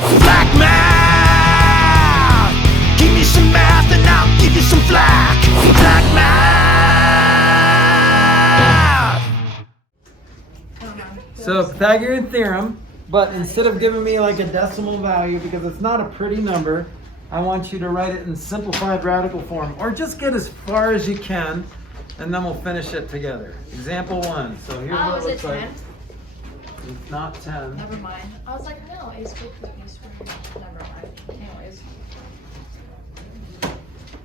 Flack math! Give me some math and I'll give you some flack. Flack math! So Pythagorean Theorem, but instead of giving me like a decimal value, because it's not a pretty number, I want you to write it in simplified radical form, or just get as far as you can, and then we'll finish it together. Example 1. So here's what it looks like. It's not 10. Never mind. I was like, no, a squared plus b squared. Never mind. Anyways.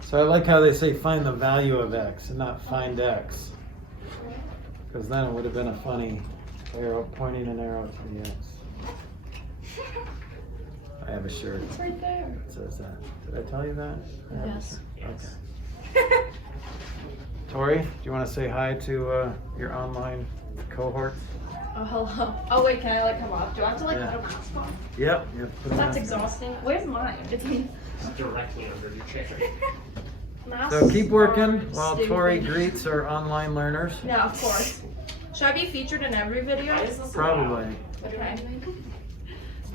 So I like how they say find the value of x and not find x, because then it would have been a funny arrow pointing an arrow to the x. I have a shirt. It's right there. It says that. Did I tell you that? Yes. Okay. Tori, do you want to say hi to your online cohorts? Oh, hello. Oh, wait, can I like come up? Do I have to like Yeah. put a mask on? Yep. You have to put a That's mask on. exhausting. Where's mine? It's Directly under your chair. So keep working are while stupid. Tori greets our online learners. Yeah, of course. Should I be featured in every video? Probably. Okay.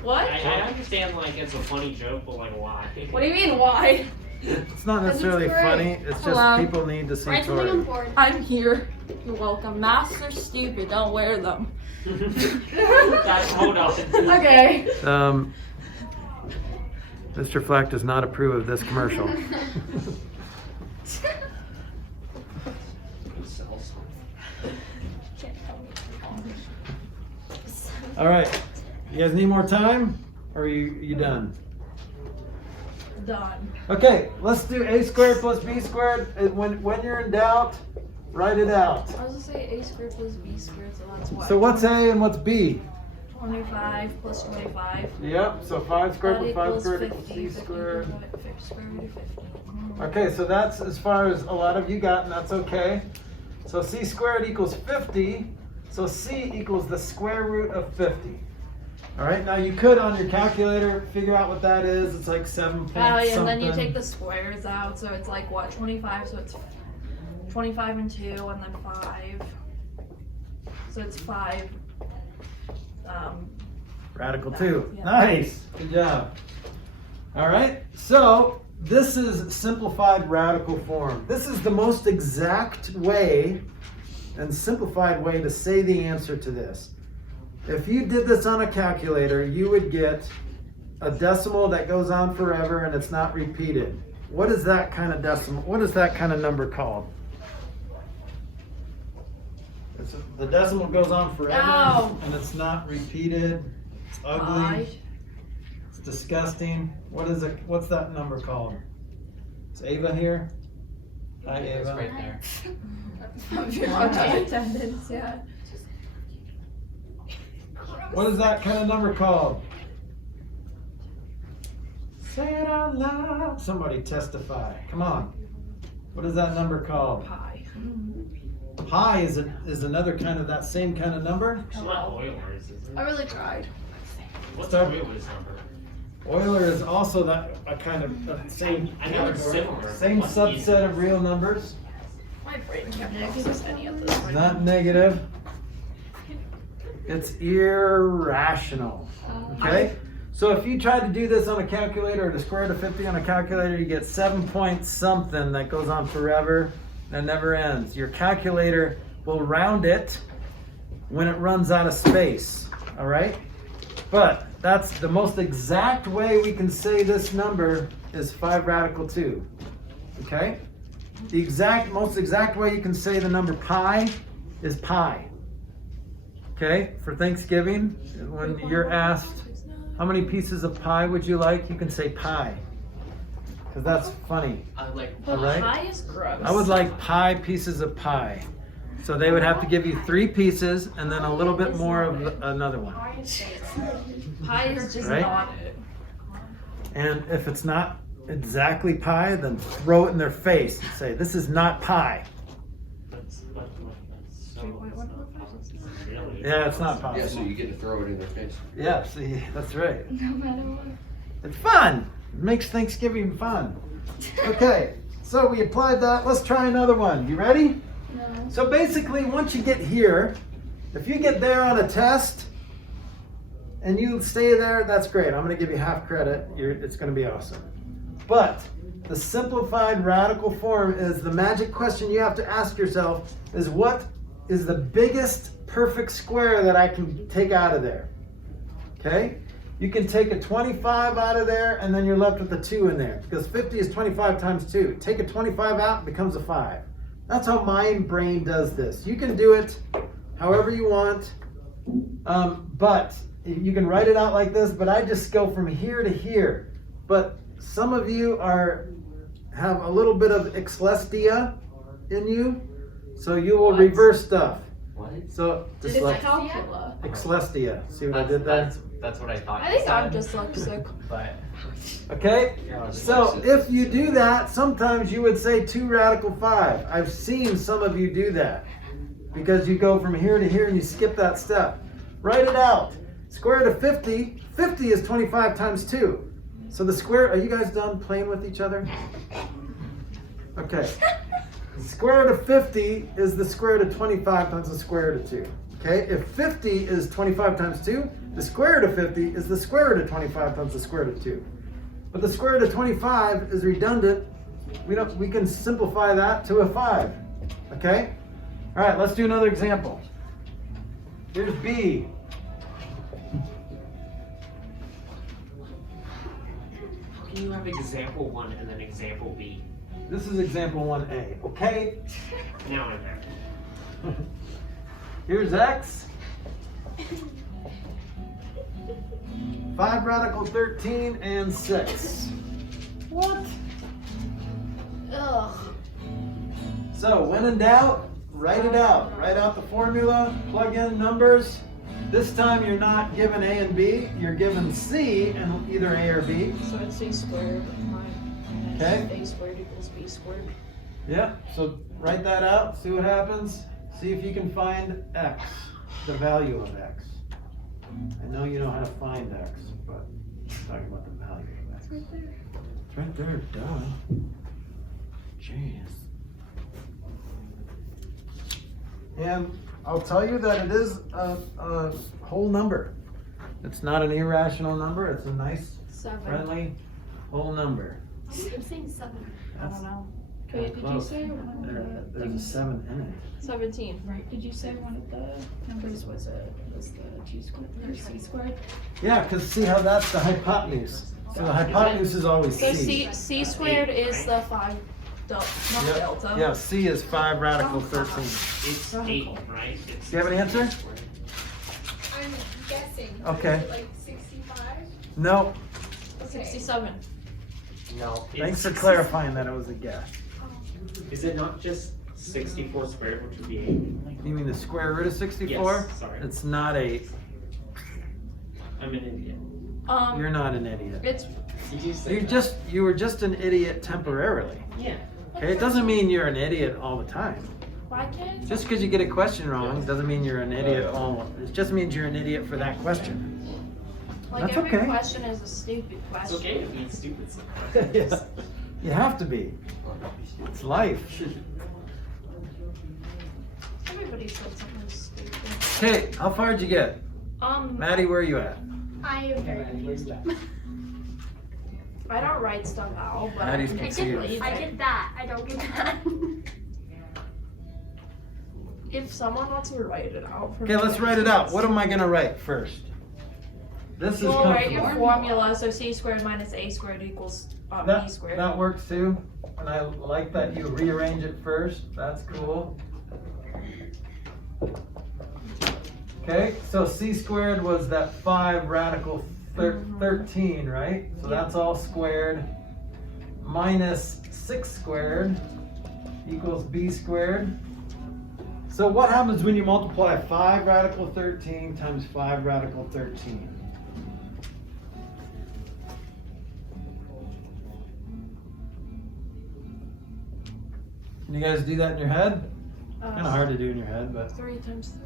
What? I understand like it's a funny joke, but like why? What do you mean, why? It's not Because it's necessarily great. funny. It's just Hello. people need to see Write something Tori. important. I'm here. You're welcome. Masks are stupid. Don't wear them. Guys, hold on. Okay. Mr. Flack does not approve of this commercial. All right. You guys need more time? Or are you done? Done. Okay, let's do a squared plus b squared. When you're in doubt, write it out. I was gonna say a squared plus b squared, so that's what? So what's a and what's b? 25 plus 25. Yep, so 5 squared That plus 5 equals squared 50. equals c 50 squared. squared root of 50. Okay, so that's as far as a lot of you got, and that's okay. So c squared equals 50, so c equals the square root of 50. All right, now you could on your calculator figure out what that is. It's like 7 point Oh, yeah, and something. then you take the squares out, so it's like what, 25, so it's 25 and 2, and then 5. So it's 5. Radical 2. Yeah. Nice, good job. All right, so this is simplified radical form. This is the most exact way and simplified way to say the answer to this. If you did this on a calculator, you would get a decimal that goes on forever and it's not repeated. What is that kind of decimal? What is that kind of number called? The decimal goes on forever Ow. and it's not repeated. It's ugly. Pi. It's disgusting. What is it? What's that number called? Is Ava here? Hi, It's Ava. right there. Attendance, yeah. What is that kind of number called? Say it out loud. Somebody testify. Come on. What is that number called? Pi. Pi is another kind of that same kind of number. It's not Euler's, is it? I really tried. What's Start- Euler's number? Euler is also that a kind of same I know it's category. similar. Same What's subset of real numbers. My brain can't process any of this right Not negative. It's irrational. Okay? So if you try to do this on a calculator, or the square root of 50 on a calculator, you get 7 point something that goes on forever and never ends. Your calculator will round it when it runs out of space. All right? But that's the most exact way we can say this number is 5 radical 2. Okay? The most exact way you can say the number pi is pi. Okay? For Thanksgiving, when you're asked, how many pieces of pie would you like? You can say pie. Because that's funny. I like But Alright. pie is gross. I would like pie pieces of pie. So they would have to give you 3 pieces and then a little bit more of another one. Pie is just Right? not it. And if it's not exactly pie, then throw it in their face and say, this is not pie. that's so really. Yeah, it's not pie. Yeah, so you get to throw it in their face. Yeah, see, that's right. No matter what. It's fun. It makes Thanksgiving fun. Okay, so we applied that. Let's try another one. You ready? No. So basically, once you get here, if you get there on a test, and you stay there, that's great. I'm going to give you half credit. It's going to be awesome. But the simplified radical form is the magic question you have to ask yourself is what is the biggest perfect square that I can take out of there? Okay? You can take a 25 out of there and then you're left with a 2 in there because 50 is 25 times 2. Take a 25 out, it becomes a 5. That's how my brain does this. You can do it however you want, but you can write it out like this, but I just go from here to here. But some of you have a little bit of dyslexia in you, so you will reverse stuff. What? So It's calcula. dyslexia. See what I did there? That's what I thought. I think I'm dyslexic. But Okay? So if you do that, sometimes you would say 2 radical 5. I've seen some of you do that because you go from here to here and you skip that step. Write it out. Square root of 50. 50 is 25 times 2. So the square, are you guys done playing with each other? Okay. The square root of 50 is the square root of 25 times the square root of 2. Okay? If 50 is 25 times 2, the square root of 50 is the square root of 25 times the square root of 2. But the square root of 25 is redundant. We can simplify that to a 5. Okay? All right, let's do another example. Here's B. can you have example 1 and then example B? This is example 1A, okay? Now I'm there. Here's X. 5 radical 13 and 6. What? Ugh. So when in doubt, write it out. Write out the formula, plug in numbers. This time you're not given A and B, you're given C and either A or B. So it's C squared minus Okay. A squared equals B squared. Yeah, so write that out, see what happens. See if you can find X, the value of X. I know you know how to find X, but I'm talking about the value of X. It's right there, duh. Jeez. And I'll tell you that it is a whole number. It's not an irrational number, it's a nice, 7. friendly whole number. I'm saying 7. I don't know. Okay, did you Close. say one of the There's a things? 7 in it. 17. Right, did you say one of the numbers was the 2 squared or C squared? Yeah, because see how that's the hypotenuse. So the hypotenuse is always So C. C squared is the 5 delta, not Yep. delta. Yeah, C is 5 radical 13. It's 8, right? It's Do you have an answer? I'm guessing. Okay. Is it like 65? No. 67. No. Thanks for clarifying that it was a guess. Is it not just 64 squared, which would be 8? You mean the square root of 64? Yes, sorry. It's not 8. I'm an idiot. You're not an idiot. It's Did you say You were just an idiot temporarily. Yeah. Okay, it doesn't mean you're an idiot all the time. why can't Just because you get a question wrong doesn't mean you're an idiot all. It just means you're an idiot for that question. like That's every okay. question is a stupid It's question. okay to be stupid sometimes. Yeah. You have to be. It's life. Everybody said something stupid. Okay, how far did you get? Maddie, where are you at? I am very confused. I don't write stuff out, but Maddie's I can confused. believe I it. get that. I don't get that. If someone wants to write it out for Okay, me, let's write it out. What am I gonna write first? This is Well, write your comfortable. formula, so C squared minus A squared equals B That, squared. that works too. And I like that you rearrange it first. That's cool. Okay, so C squared was that 5 radical 13, right? So that's all squared. Minus 6 squared equals B squared. So what happens when you multiply 5 radical 13 times 5 radical 13? Can you guys do that in your head? Kind of hard to do in your head, but 3 times 3.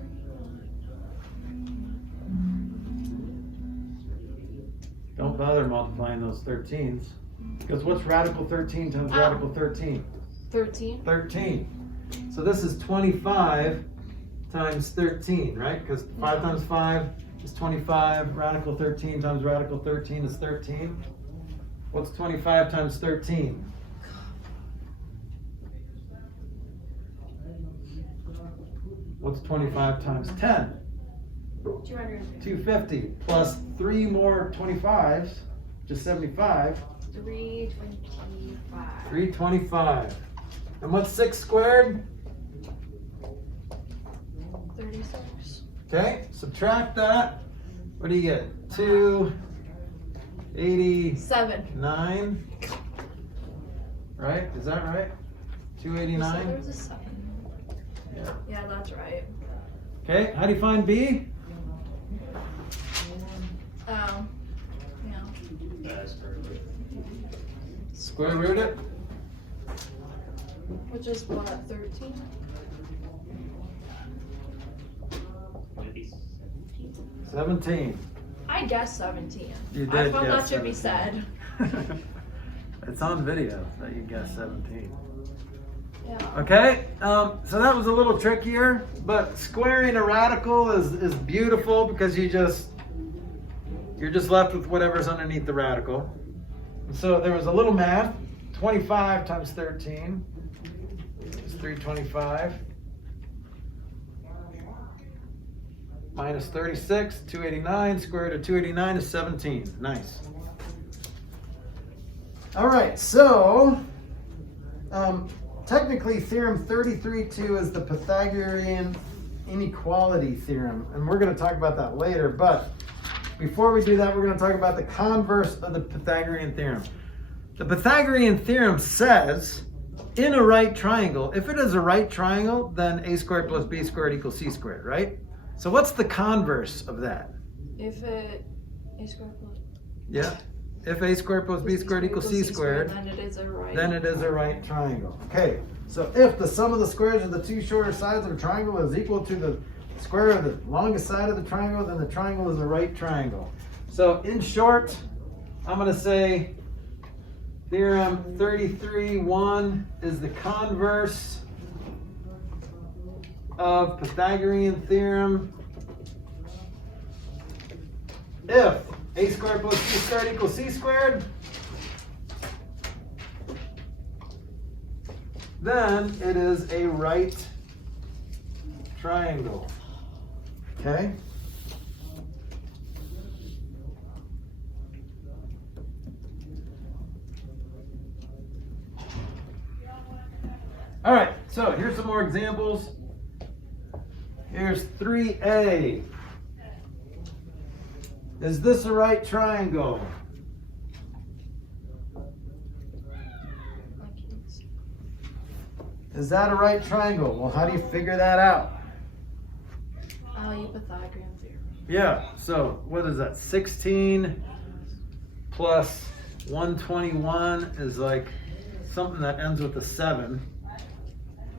don't bother multiplying those 13s. Because what's radical 13 times radical 13? 13. 13. So this is 25 times 13, right? Because 5 times 5 is 25. Radical 13 times radical 13 is 13. What's 25 times 13? What's 25 times 10? 200. 250 plus 3 more 25s, just 75. 325. 325. And what's 6 squared? 36. Okay, subtract that. What do you get? 289. 7. Right? Is that right? You said there 289? was a 7. Yeah. Yeah, that's right. Okay, how do you find B? Yeah. Square root it. Which is what, 13? Would be 17. I guessed 17. You I did thought guess that should be 17. said. It's on video that you guessed 17. Yeah. Okay, so that was a little trickier, but squaring a radical is beautiful because you're just left with whatever's underneath the radical. So there was a little math. 25 times 13 is 325. Minus 36, 289. Square root of 289 is 17. Nice. All right, so technically theorem 33.2 is the Pythagorean Inequality Theorem, and we're going to talk about that later, but before we do that, we're going to talk about the converse of the Pythagorean Theorem. The Pythagorean Theorem says, in a right triangle, if it is a right triangle, then a squared plus b squared equals c squared, right? So what's the converse of that? If it a squared plus Yeah. If a squared plus b squared equals c squared, then it is a right. then it is a right triangle. Okay, so if the sum of the squares of the two shorter sides of a triangle is equal to the square of the longest side of the triangle, then the triangle is a right triangle. So in short, I'm going to say theorem 33.1 is the converse of Pythagorean theorem if a squared plus b squared equals c squared, then it is a right triangle. Okay? All right, so here's some more examples. Here's 3a. Is this a right triangle? Is that a right triangle? Well, how do you figure that out? Pythagorean theorem. Yeah, so what is that? 16 plus 121 is like something that ends with a 7,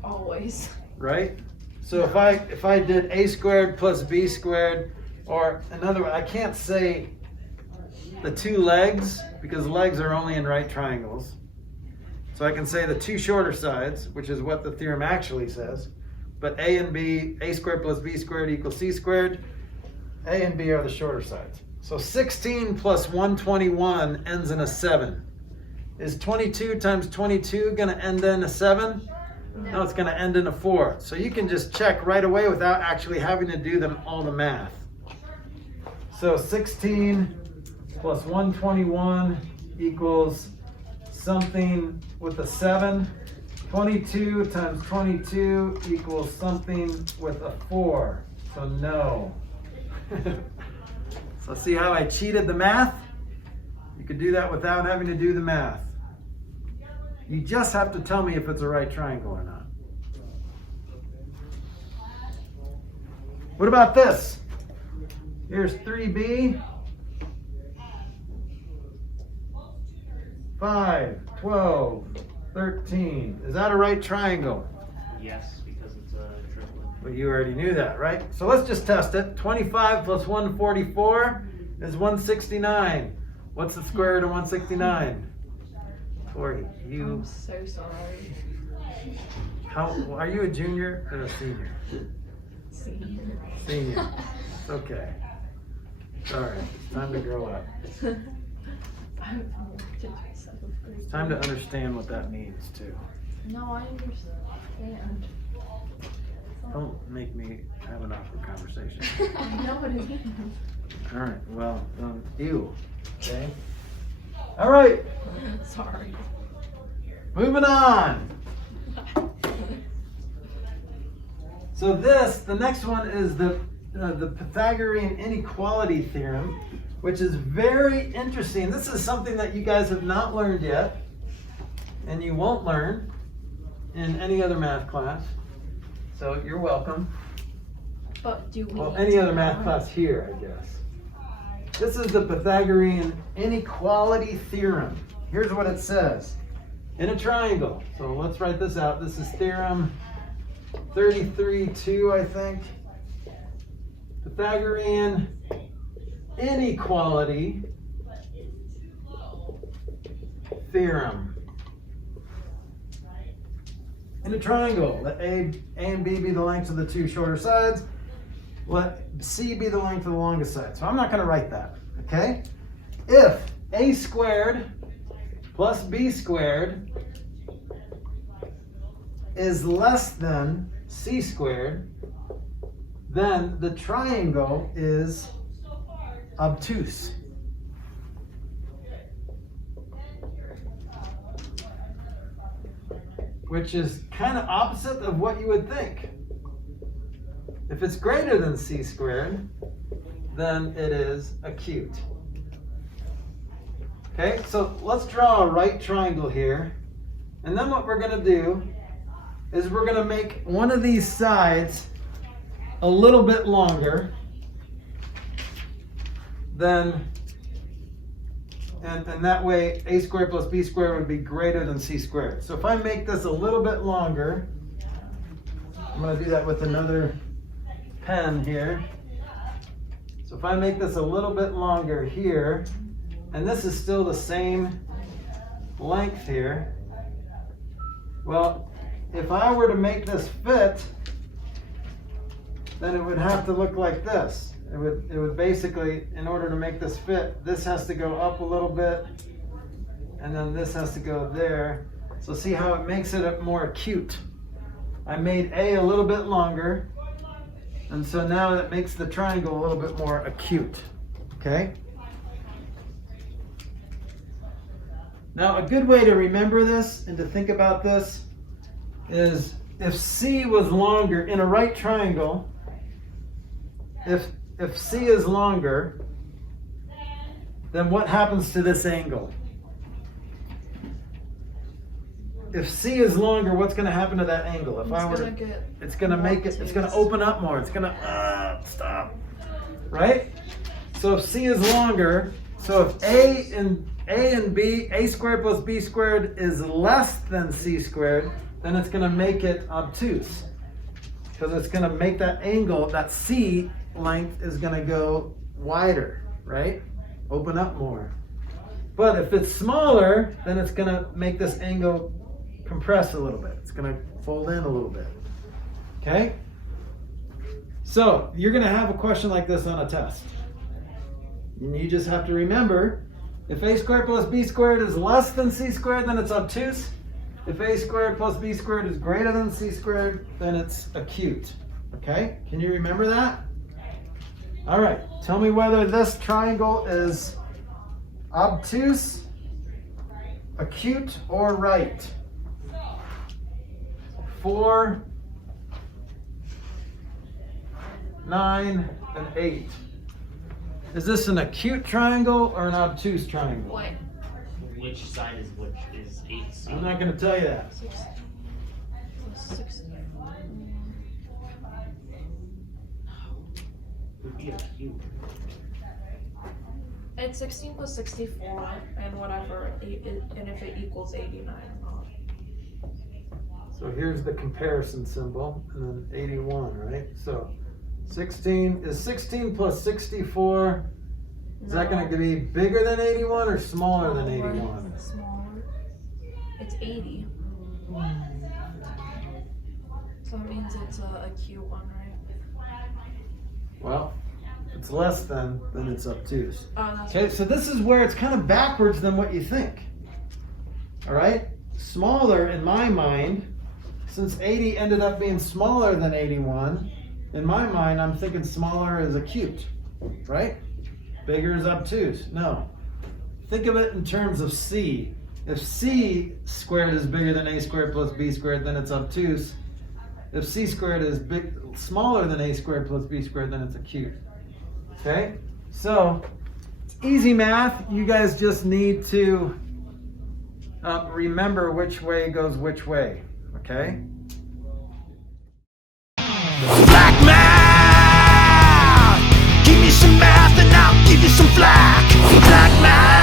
Always. right? So if I did a squared plus b squared, or another way, I can't say the two legs because legs are only in right triangles. So I can say the two shorter sides, which is what the theorem actually says. But a and b, a squared plus b squared equals c squared. A and b are the shorter sides. So 16 plus 121 ends in a 7. Is 22 times 22 going to end in a 7? No, it's going to end in a 4. So you can just check right away without actually having to do all the math. So 16 plus 121 equals something with a 7. 22 times 22 equals something with a 4. So no. So see how I cheated the math? You could do that without having to do the math. You just have to tell me if it's a right triangle or not. What about this? Here's 3b. 5, 12, 13. Is that a right triangle? yes, because it's a triplet. Well, you already knew that, right? So let's just test it. 25 plus 144 is 169. What's the square root of 169? Corey, you, I'm so sorry. how, are you a junior or a senior? Senior. Senior. Okay. Sorry, it's time to grow up. It's time to understand what that means too. No, I understand. Don't make me have an awkward conversation. I know what it means. All right, well, ew. Okay. All right, Sorry. moving on. So the next one is the Pythagorean Inequality Theorem, which is very interesting. This is something that you guys have not learned yet, and you won't learn in any other math class. So you're welcome. But do we? Well, any other math class here, I guess. This is the Pythagorean Inequality Theorem. Here's what it says. In a triangle. So let's write this out. This is theorem 33-2, I think. Pythagorean Inequality Theorem. In a triangle, let A and B be the lengths of the two shorter sides. Let C be the length of the longest side. So I'm not going to write that, okay? If A squared plus B squared is less than C squared, then the triangle is obtuse. Which is kind of opposite of what you would think. If it's greater than C squared, then it is acute. Okay, so let's draw a right triangle here. And then what we're going to do is we're going to make one of these sides a little bit longer than, and that way A squared plus B squared would be greater than C squared. So if I make this a little bit longer, I'm going to do that with another pen here. So if I make this a little bit longer here, and this is still the same length here, well, if I were to make this fit, then it would have to look like this. It would basically, in order to make this fit, this has to go up a little bit, and then this has to go there. So see how it makes it more acute. I made A a little bit longer, and so now that makes the triangle a little bit more acute, okay? Now a good way to remember this and to think about this is if C was longer in a right triangle, if C is longer, then what happens to this angle? If C is longer, what's going to happen to that angle? If I were to, it's going to make it, it's going to open up more. It's going to stop, right? So if C is longer, so if A and B, A squared plus B squared is less than C squared, then it's going to make it obtuse because it's going to make that angle, that C length is going to go wider, right? Open up more. But if it's smaller, then it's going to make this angle compress a little bit. It's going to fold in a little bit. Okay? So you're going to have a question like this on a test. And you just have to remember, if A squared plus B squared is less than C squared, then it's obtuse. If A squared plus B squared is greater than C squared, then it's acute. Okay? Can you remember that? All right. Tell me whether this triangle is obtuse, acute, or right. 4, 9, and 8. Is this an acute triangle or an obtuse triangle? What? Which side is which? Is 8C? I'm not going to tell you that. 16. Would be acute. It's 16 plus 64 and whatever, and if it equals 89 or not. So here's the comparison symbol, and then 81, right? So 16 is 16 plus 64. Is that going to be bigger than 81 or smaller than 81? Smaller. It's 80. So that means it's a acute one, right? Well, If it's less than, then it's obtuse. Oh, that's Okay, so this is where it's kind of backwards than what you think. All right? Smaller in my mind, since 80 ended up being smaller than 81, in my mind, I'm thinking smaller is acute, right? Bigger is obtuse. No. Think of it in terms of C. If C squared is bigger than A squared plus B squared, then it's obtuse. If C squared is smaller than A squared plus B squared, then it's acute. Okay? So, it's easy math. You guys just need to remember which way goes which way. Okay? Black math. Give me some math and I'll give you some flack. Black math.